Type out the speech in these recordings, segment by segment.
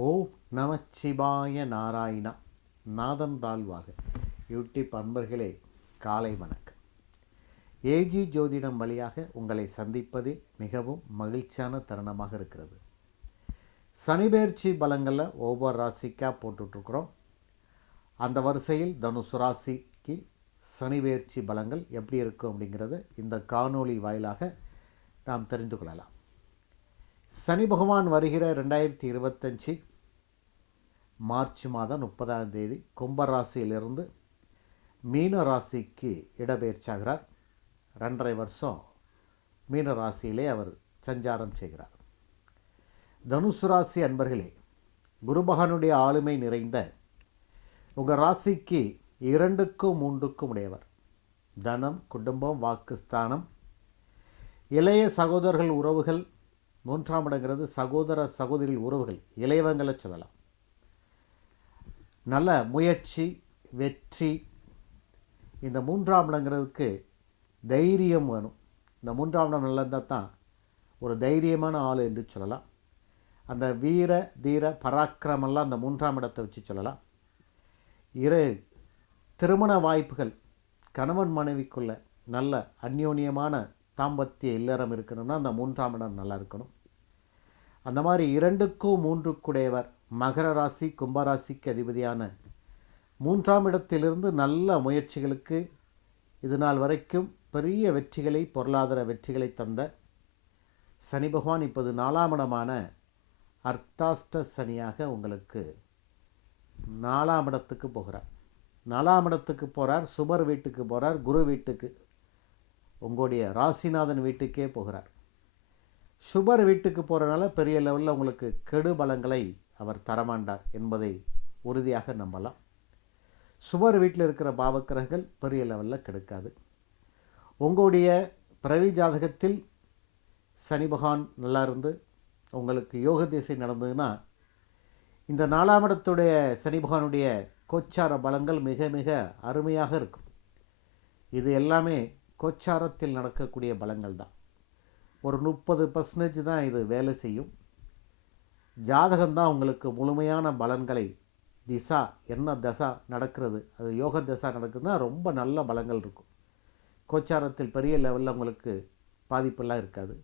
ஓம் நமச்சிவாய நாராயணா. நாதன் தாழ்வாக. யூடியூப் அன்பர்களே காலை வணக்கம். ஏஜி ஜோதிடம் வழியாக உங்களை சந்திப்பதே மிகவும் மகிழ்ச்சியான தருணமாக இருக்கிறது. சனிபெயர்ச்சி பலங்களில் ஒவ்வொரு ராசிக்காக போட்டுட்ருக்குறோம். அந்த வரிசையில் தனுசு ராசிக்கு சனிபெயர்ச்சி பலங்கள் எப்படி இருக்கும் அப்படிங்கிறது இந்த காணொளி வாயிலாக நாம் தெரிந்து கொள்ளலாம். சனி பகவான் வருகிற ரெண்டாயிரத்தி இருபத்தஞ்சி மார்ச் மாதம் முப்பதாம் தேதி கும்பராசியிலிருந்து மீன ராசிக்கு இடப்பெயர்ச்சாகிறார் ரெண்டரை வருஷம் மீன ராசியிலே அவர் சஞ்சாரம் செய்கிறார். தனுசு ராசி அன்பர்களே குருபகனுடைய ஆளுமை நிறைந்த உங்கள் ராசிக்கு இரண்டுக்கும் மூன்றுக்கும் உடையவர். தனம் குடும்பம் வாக்குஸ்தானம் இளைய சகோதரர்கள் உறவுகள் மூன்றாம் இடங்கிறது சகோதர சகோதரி உறவுகள் இளையவங்களை சொல்லலாம். நல்ல முயற்சி வெற்றி இந்த மூன்றாம் இடங்கிறதுக்கு தைரியம் வேணும். இந்த மூன்றாம் இடம் நல்லா இருந்தால் தான் ஒரு தைரியமான ஆள் என்று சொல்லலாம். அந்த வீர தீர பராக்கிரமெல்லாம் அந்த மூன்றாம் இடத்தை வச்சு சொல்லலாம். இரு திருமண வாய்ப்புகள். கணவன் மனைவிக்குள்ள நல்ல அந்யோன்யமான தாம்பத்திய இல்லறம் இருக்கணும்னா அந்த மூன்றாம் இடம் நல்லா இருக்கணும். அந்த மாதிரி இரண்டுக்கும் மூன்றுக்குடையவர் மகர ராசி கும்பராசிக்கு அதிபதியான மூன்றாம் இடத்திலிருந்து நல்ல முயற்சிகளுக்கு இது நாள் வரைக்கும் பெரிய வெற்றிகளை பொருளாதார வெற்றிகளை தந்த சனி பகவான். இப்போது நாலாம் இடமான அர்த்தாஷ்ட சனியாக உங்களுக்கு நாலாம் இடத்துக்கு போகிறார். நாலாம் இடத்துக்கு போகிறார் சுபர் வீட்டுக்கு போகிறார் குரு வீட்டுக்கு உங்களுடைய ராசிநாதன் வீட்டுக்கே போகிறார். சுபர் வீட்டுக்கு போகிறனால பெரிய லெவலில் உங்களுக்கு கெடு பலங்களை அவர் தரமாண்டார் என்பதை உறுதியாக நம்பலாம். சுவர் வீட்டில் இருக்கிற பாவக்கிரகங்கள் பெரிய லெவலில் கெடுக்காது. உங்களுடைய பிறவி ஜாதகத்தில் சனி பகவான் நல்லா இருந்து உங்களுக்கு யோக திசை நடந்ததுன்னா இந்த நாலாம் இடத்துடைய சனி பகவானுடைய கோச்சார பலங்கள் மிக மிக அருமையாக இருக்கும். இது எல்லாமே கோச்சாரத்தில் நடக்கக்கூடிய பலங்கள் தான் ஒரு முப்பது பர்சன்டேஜ் தான் இது வேலை செய்யும். ஜாதகம்தான் உங்களுக்கு முழுமையான பலன்களை திசா என்ன தசா நடக்கிறது அது யோக தசா நடக்குதுன்னா ரொம்ப நல்ல பலங்கள் இருக்கும். கோச்சாரத்தில் பெரிய லெவலில் உங்களுக்கு பாதிப்பெல்லாம் இருக்காது.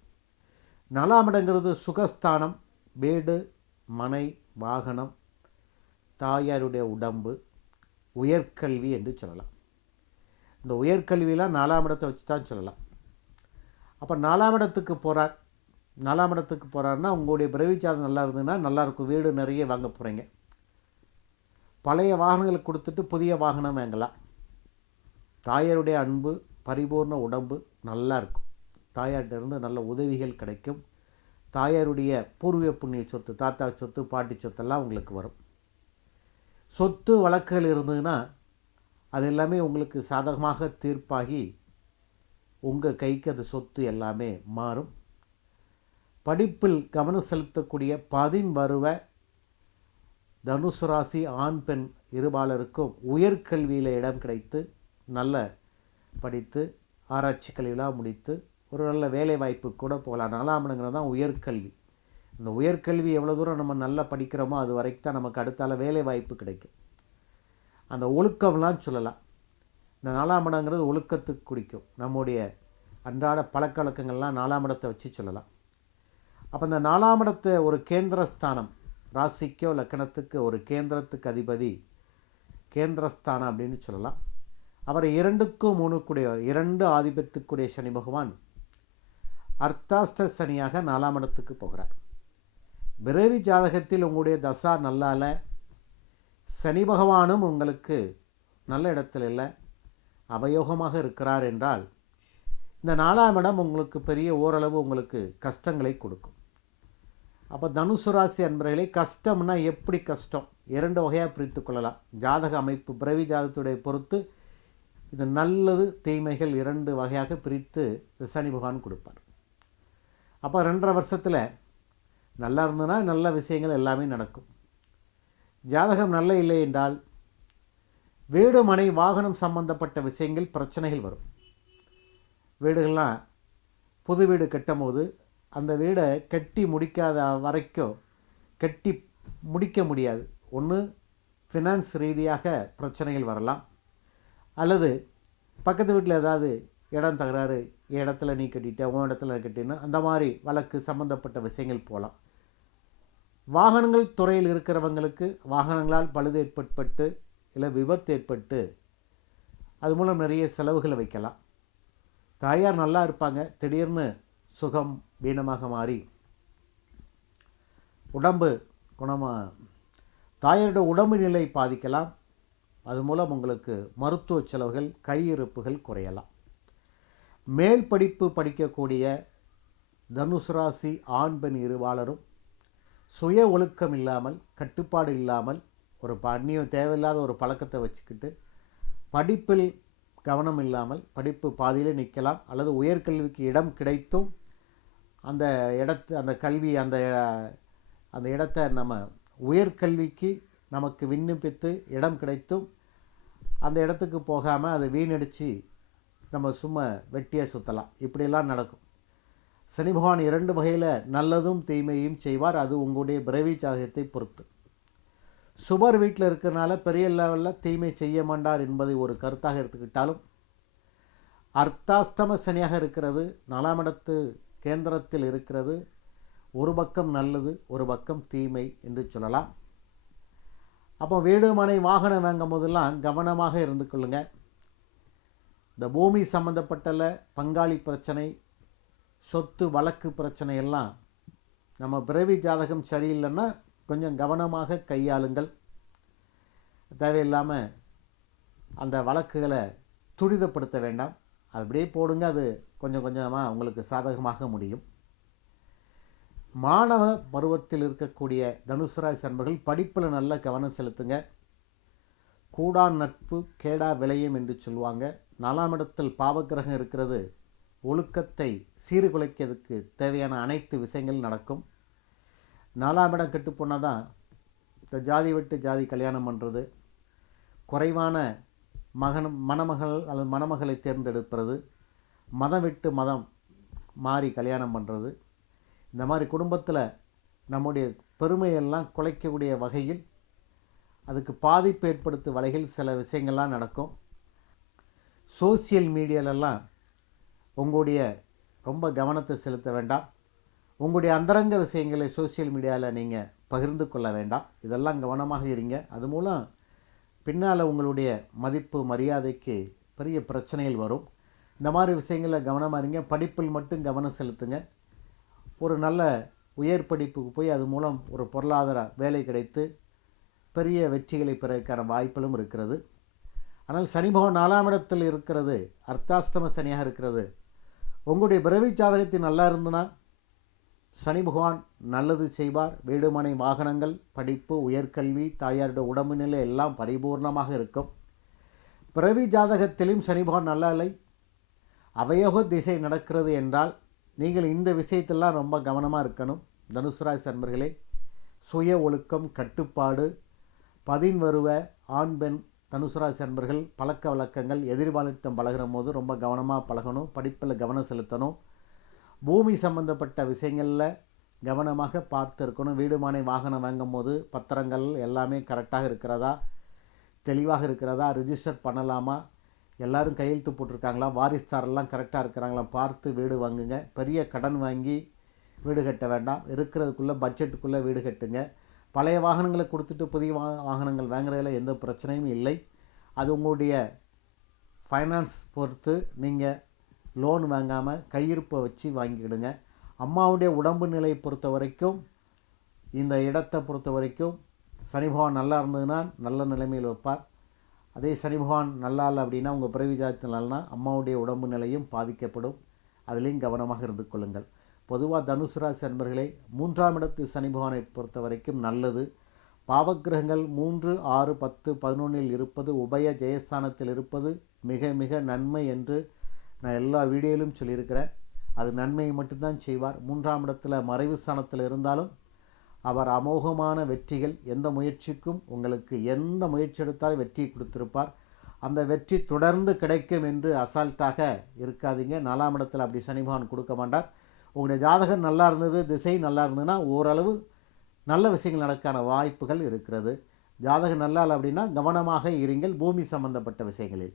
நாலாம் இடங்கிறது சுகஸ்தானம் வீடு மனை வாகனம் தாயாருடைய உடம்பு உயர்கல்வி என்று சொல்லலாம். இந்த உயர்கல்வியெலாம் நாலாம் இடத்தை வச்சு தான் சொல்லலாம். அப்போ நாலாம் இடத்துக்கு போகிறார் நாலாம் இடத்துக்கு போகிறாருன்னா உங்களுடைய பிறவிச்சாதம் நல்லா இருந்ததுன்னா நல்லாயிருக்கும் வீடு நிறைய வாங்க போகிறீங்க பழைய வாகனங்களை கொடுத்துட்டு புதிய வாகனம் வாங்கலாம். தாயாருடைய அன்பு பரிபூர்ண உடம்பு நல்லா இருக்கும். நல்ல உதவிகள் கிடைக்கும். தாயாருடைய பூர்வீக புண்ணிய சொத்து தாத்தா சொத்து பாட்டி சொத்தெல்லாம் உங்களுக்கு வரும். சொத்து வழக்குகள் இருந்ததுன்னா அது எல்லாமே உங்களுக்கு சாதகமாக தீர்ப்பாகி உங்கள் கைக்கு அந்த சொத்து எல்லாமே மாறும். படிப்பில் கவனம் செலுத்தக்கூடிய பதின் வருவ தனுசு ராசி ஆண் பெண் இருபாலருக்கும் உயர்கல்வியில் இடம் கிடைத்து நல்ல படித்து ஆராய்ச்சி கல்வியெலாம் முடித்து ஒரு நல்ல வேலை வாய்ப்பு கூட போகலாம். நாலாமணங்கிறது தான் உயர்கல்வி இந்த உயர்கல்வி எவ்வளோ தூரம் நம்ம நல்லா படிக்கிறோமோ அது வரைக்கும் தான் நமக்கு அடுத்தால வேலை வாய்ப்பு கிடைக்கும். அந்த ஒழுக்கம்லாம் சொல்லலாம். இந்த நாலாம் இடங்கிறது ஒழுக்கத்துக்கு குடிக்கும் நம்முடைய அன்றாட பழக்க வழக்கங்கள்லாம் நாலாம் இடத்தை வச்சு சொல்லலாம். அப்போ இந்த நாலாம் இடத்தை ஒரு கேந்திரஸ்தானம். ராசிக்கோ லக்கணத்துக்கு ஒரு கேந்திரத்துக்கு அதிபதி கேந்திரஸ்தானம் அப்படின்னு சொல்லலாம். அவர் இரண்டுக்கும் மூணுக்குடைய இரண்டு ஆதிபத்துக்குடைய சனி பகவான் அர்த்தாஷ்ட சனியாக நாலாம் இடத்துக்கு போகிறார். பிறவி ஜாதகத்தில் உங்களுடைய தசா நல்லால சனி பகவானும் உங்களுக்கு நல்ல இடத்துல இல்லை. அவயோகமாக இருக்கிறார் என்றால் இந்த நாலாம் இடம் உங்களுக்கு பெரிய ஓரளவு உங்களுக்கு கஷ்டங்களை கொடுக்கும். அப்போ தனுசு ராசி அன்பர்களே கஷ்டம்னா எப்படி கஷ்டம்? இரண்டு வகையாக பிரித்து கொள்ளலாம். ஜாதக அமைப்பு பிறவி ஜாதகத்துடைய பொறுத்து இது நல்லது தீமைகள் இரண்டு வகையாக பிரித்து சனி பகவான் கொடுப்பார். அப்போ ரெண்டரை வருஷத்தில் நல்லா இருந்ததுன்னா நல்ல விஷயங்கள் எல்லாமே நடக்கும். ஜாதகம் நல்ல இல்லை என்றால் வீடு மனை வாகனம் சம்பந்தப்பட்ட விஷயங்கள் பிரச்சனைகள் வரும். வீடுகள்லாம் புது வீடு கட்டும் போது அந்த வீடை கட்டி முடிக்காத வரைக்கும் கட்டி முடிக்க முடியாது. ஒன்று ஃபினான்ஸ் ரீதியாக பிரச்சனைகள் வரலாம். அல்லது பக்கத்து வீட்டில் ஏதாவது இடம் தகராறு என் இடத்துல நீ கட்டிட்ட உன் இடத்துல கட்டினா அந்த மாதிரி வழக்கு சம்மந்தப்பட்ட விஷயங்கள் போகலாம் வாகனங்கள் துறையில் இருக்கிறவங்களுக்கு வாகனங்களால் பழுது ஏற்பட்டு இல்லை விபத்து ஏற்பட்டு அது மூலம் நிறைய செலவுகளை வைக்கலாம். தாயார் நல்லா இருப்பாங்க. திடீர்னு சுகம் வீணமாக மாறி உடம்பு குணமாக தாயாரோட உடம்பு நிலை பாதிக்கலாம். அது மூலம் உங்களுக்கு மருத்துவ செலவுகள் கையிருப்புகள் குறையலாம். மேல் படிப்பு படிக்கக்கூடிய தனுசு ராசி ஆண் பெண் இருவாளரும் சுய ஒழுக்கம் இல்லாமல் கட்டுப்பாடு இல்லாமல் ஒரு பண்ணியம் தேவையில்லாத ஒரு பழக்கத்தை வச்சுக்கிட்டு படிப்பில் கவனம் இல்லாமல் படிப்பு பாதியிலே நிற்கலாம். அல்லது உயர்கல்விக்கு இடம் கிடைத்தும் அந்த இடத்து அந்த கல்வி அந்த அந்த இடத்த நம்ம உயர்கல்விக்கு நமக்கு விண்ணப்பித்து இடம் கிடைத்தும் அந்த இடத்துக்கு போகாமல் அதை வீணடித்து நம்ம சும்மா வெட்டியே சுற்றலாம் இப்படியெல்லாம் நடக்கும். சனி பகவான் இரண்டு வகையில் நல்லதும் தீமையும் செய்வார். அது உங்களுடைய பிறவி ஜாதகத்தை பொறுத்து. சுபர் வீட்டில் இருக்கிறனால பெரிய லெவலில் தீமை செய்ய மாட்டார் என்பதை ஒரு கருத்தாக எடுத்துக்கிட்டாலும் அர்த்தாஷ்டம சனியாக இருக்கிறது. நாலாம் இடத்து கேந்திரத்தில் இருக்கிறது. ஒரு பக்கம் நல்லது ஒரு பக்கம் தீமை என்று சொல்லலாம். அப்போ வீடு மனை வாகனம் வாங்கும் போதெல்லாம் கவனமாக இருந்து கொள்ளுங்க. இந்த பூமி சம்மந்தப்பட்டல பங்காளி பிரச்சனை சொத்து வழக்கு பிரச்சனை எல்லாம் நம்ம பிறவி ஜாதகம் சரியில்லைன்னா கொஞ்சம் கவனமாக கையாளுங்கள். தேவையில்லாமல் அந்த வழக்குகளை துரிதப்படுத்த வேண்டாம். அது அப்படியே போடுங்க அது கொஞ்சம் கொஞ்சமாக உங்களுக்கு சாதகமாக முடியும். மாணவ பருவத்தில் இருக்கக்கூடிய தனுசுராய் சன்பர்கள் படிப்பில் நல்ல கவனம் செலுத்துங்க. கூடா நட்பு கேடா விளையும் என்று சொல்லுவாங்க. நாலாம் இடத்தில் பாவக்கிரகம் இருக்கிறது. ஒழுக்கத்தை சீர்குலைக்கிறதுக்கு தேவையான அனைத்து விஷயங்கள் நடக்கும். நாலாம் இடம் கெட்டு போனால் தான் இந்த ஜாதி விட்டு ஜாதி கல்யாணம் பண்ணுறது குறைவான மகன் மணமகள் அல்லது மணமகளை தேர்ந்தெடுப்பது மதம் விட்டு மதம் மாறி கல்யாணம் பண்ணுறது இந்த மாதிரி குடும்பத்தில் நம்முடைய பெருமையெல்லாம் குலைக்கக்கூடிய வகையில் அதுக்கு பாதிப்பு ஏற்படுத்தும் வகையில் சில விஷயங்கள்லாம் நடக்கும். சோசியல் மீடியாலெல்லாம் உங்களுடைய ரொம்ப கவனத்தை செலுத்த வேண்டாம். உங்களுடைய அந்தரங்க விஷயங்களை சோசியல் மீடியாவில் நீங்கள் பகிர்ந்து கொள்ள வேண்டாம். இதெல்லாம் கவனமாக இருங்க. அது மூலம் பின்னால் உங்களுடைய மதிப்பு மரியாதைக்கு பெரிய பிரச்சனைகள் வரும். இந்த மாதிரி விஷயங்களில் கவனமாக இருங்க. படிப்பில் மட்டும் கவனம் செலுத்துங்க. ஒரு நல்ல உயர் படிப்புக்கு போய் அது மூலம் ஒரு பொருளாதார வேலை கிடைத்து பெரிய வெற்றிகளை பெறக்கான வாய்ப்புகளும் இருக்கிறது. ஆனால் சனி பகவான் நாலாம் இடத்தில் இருக்கிறது அர்த்தாஷ்டம சனியாக இருக்கிறது. உங்களுடைய பிறவி ஜாதகத்தில் நல்லா இருந்ததுன்னா சனி பகவான் நல்லது செய்வார். வீடுமனை வாகனங்கள் படிப்பு உயர்கல்வி தாயாருடைய உடம்பு நிலை எல்லாம் பரிபூர்ணமாக இருக்கும். பிறவி ஜாதகத்திலும் சனி பகவான் நல்லா இல்லை. அவயோக திசை நடக்கிறது என்றால் நீங்கள் இந்த விஷயத்தெல்லாம் ரொம்ப கவனமாக இருக்கணும். தனுசுராய் சன்பர்களே சுய ஒழுக்கம் கட்டுப்பாடு பதின் வருவ ஆண் பெண் தனுசுராசி அன்பர்கள் பழக்க வழக்கங்கள் எதிர்பாலிட்டம் பழகிற போது ரொம்ப கவனமாக பழகணும். படிப்பில் கவனம் செலுத்தணும். பூமி சம்பந்தப்பட்ட விஷயங்களில் கவனமாக பார்த்து இருக்கணும் வீடு மானை வாகனம் வாங்கும் போது பத்திரங்கள் எல்லாமே கரெக்டாக இருக்கிறதா? தெளிவாக இருக்கிறதா? ரிஜிஸ்டர் பண்ணலாமா? எல்லோரும் கையெழுத்து போட்டிருக்காங்களா? வாரிஸ்தாரெல்லாம் கரெக்டாக இருக்கிறாங்களா? பார்த்து வீடு வாங்குங்க. பெரிய கடன் வாங்கி வீடு கட்ட வேண்டாம். இருக்கிறதுக்குள்ளே பட்ஜெட்டுக்குள்ளே வீடு கட்டுங்க. பழைய வாகனங்களை கொடுத்துட்டு புதிய வா வாகனங்கள் வாங்குறதுல எந்த பிரச்சனையும் இல்லை. அது உங்களுடைய ஃபைனான்ஸ் பொறுத்து நீங்கள் லோன் வாங்காமல் கையிருப்பை வச்சு வாங்கிக்கிடுங்க. அம்மாவுடைய உடம்பு நிலையை பொறுத்த வரைக்கும் இந்த இடத்தை பொறுத்த வரைக்கும் சனி பகவான் நல்லா இருந்ததுன்னா நல்ல நிலைமையில் வைப்பார். அதே சனி பகவான் நல்லா இல்லை அப்படின்னா உங்கள் பிறவி ஜாதத்தினால்னா அம்மாவுடைய உடம்பு நிலையும் பாதிக்கப்படும். அதுலேயும் கவனமாக இருந்து கொள்ளுங்கள். பொதுவாக தனுசு ராசி அன்பர்களே மூன்றாம் இடத்து சனி பகவானை பொறுத்த வரைக்கும் நல்லது. பாவக்கிரகங்கள் மூன்று ஆறு பத்து பதினொன்றில் இருப்பது உபய ஜெயஸ்தானத்தில் இருப்பது மிக மிக நன்மை என்று நான் எல்லா வீடியோவிலும் சொல்லியிருக்கிறேன். அது நன்மையை மட்டும்தான் செய்வார். மூன்றாம் இடத்துல மறைவு ஸ்தானத்தில் இருந்தாலும் அவர் அமோகமான வெற்றிகள் எந்த முயற்சிக்கும் உங்களுக்கு எந்த முயற்சி எடுத்தாலும் வெற்றி கொடுத்திருப்பார். அந்த வெற்றி தொடர்ந்து கிடைக்கும் என்று அசால்ட்டாக இருக்காதீங்க. நாலாம் இடத்துல அப்படி சனிபகவான் கொடுக்க மாட்டார். உங்களுடைய ஜாதகம் நல்லா இருந்தது திசை நல்லா இருந்ததுன்னா ஓரளவு நல்ல விஷயங்கள் நடக்கான வாய்ப்புகள் இருக்கிறது. ஜாதகம் நல்லால் அப்படின்னா கவனமாக இருங்கள். பூமி சம்பந்தப்பட்ட விஷயங்களில்.